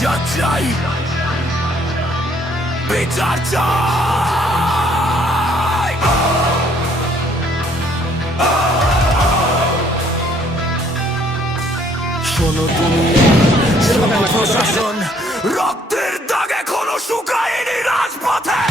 বিচার চাই, বিচার চাই। শোনো তুমি, প্রশাসন রক্তের দাগ এখনো শুকায়নি রাজপথে।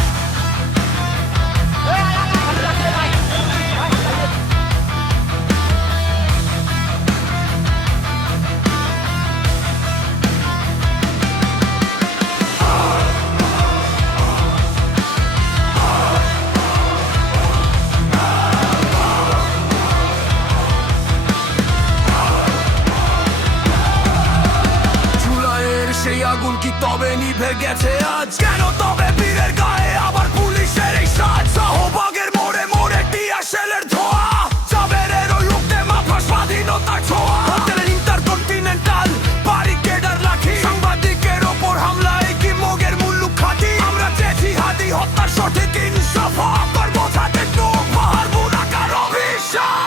সেই আগুন কি তবে নিভে গেছে আজ? কেন তবে বীরের গায়ে আবার পুলিশের এই সাজ? শাহবাগের মোড়ে মোড়ে টিয়া শেলের ধোয়া, চাবেরের ওই উঠতে মাথা স্বাধীনতার ছোঁয়া। হোটেলের ইন্টারকন্টিনেন্টাল ব্যারিকেডার লাঠি, সাংবাদিকের ওপর হামলা, এই কি মগের মুল্লুক খাটি? আমরা চেয়েছি হাদি হত্যার সঠিক ইনসাফ আবার বোঝাতে তো পাহাড় বুনাকার অভিশাপ।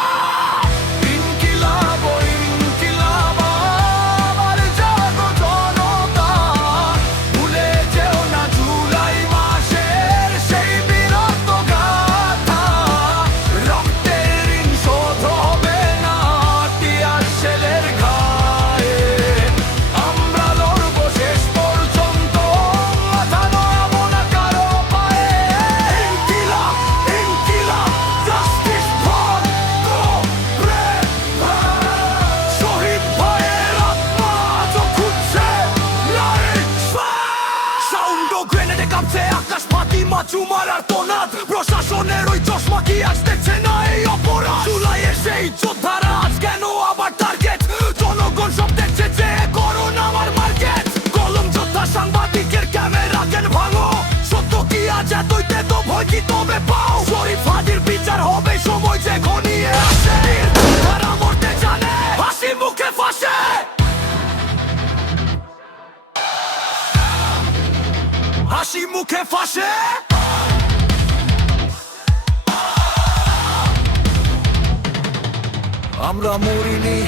চুমার আর তোনাদ, প্রশাসনের ওই চশমা কি আজ দেখছে না এই অপরাধ? জুলাইয়ের সেই যোদ্ধারা আজ কেন আবার টার্গেট? জনগণ সব দেখছে যে করোনা আমার মার্কেট। কলম যোদ্ধা সাংবাদিকের ক্যামেরা কেন ভাঙো? সত্য কি আজ এতইতে তো ভয় কি তবে পাও? শরীফ হাদির বিচার হবে সময় যে ঘনিয়ে আসে। তারা মরতে জানে হাসি মুখে ফাঁসে, হাসি মুখে ফাঁসে। আমরা মরিনি,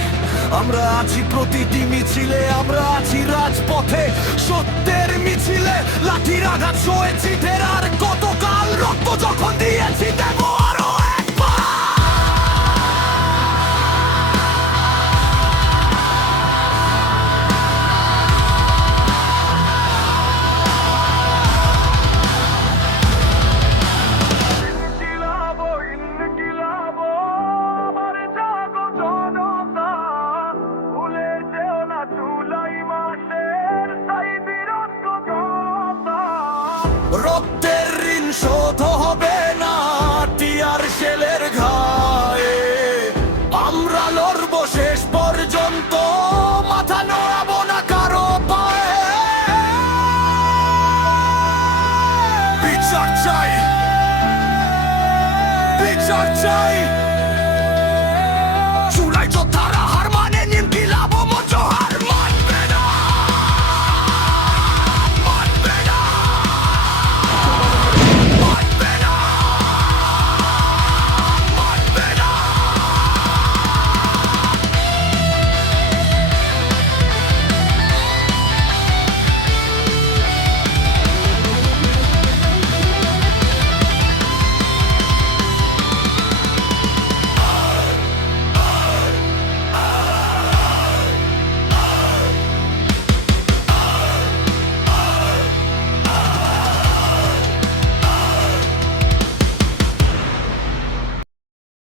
আমরা আছি প্রতিটি মিছিলে, আমরা আছি রাজপথে সত্যের মিছিলে। লাঠির আঘাত সয়েছি ঢেরার গতকাল, রক্ত যখন দিয়েছি দেব আরো একবার। রক্তের ঋণ শোধ হবে না টিয়ার শেলের ঘায়ে। আমরা লড়বো শেষ পর্যন্ত, মাথা নোয়াবো না কারো পায়ে। বিচার চাই, বিচার চাই।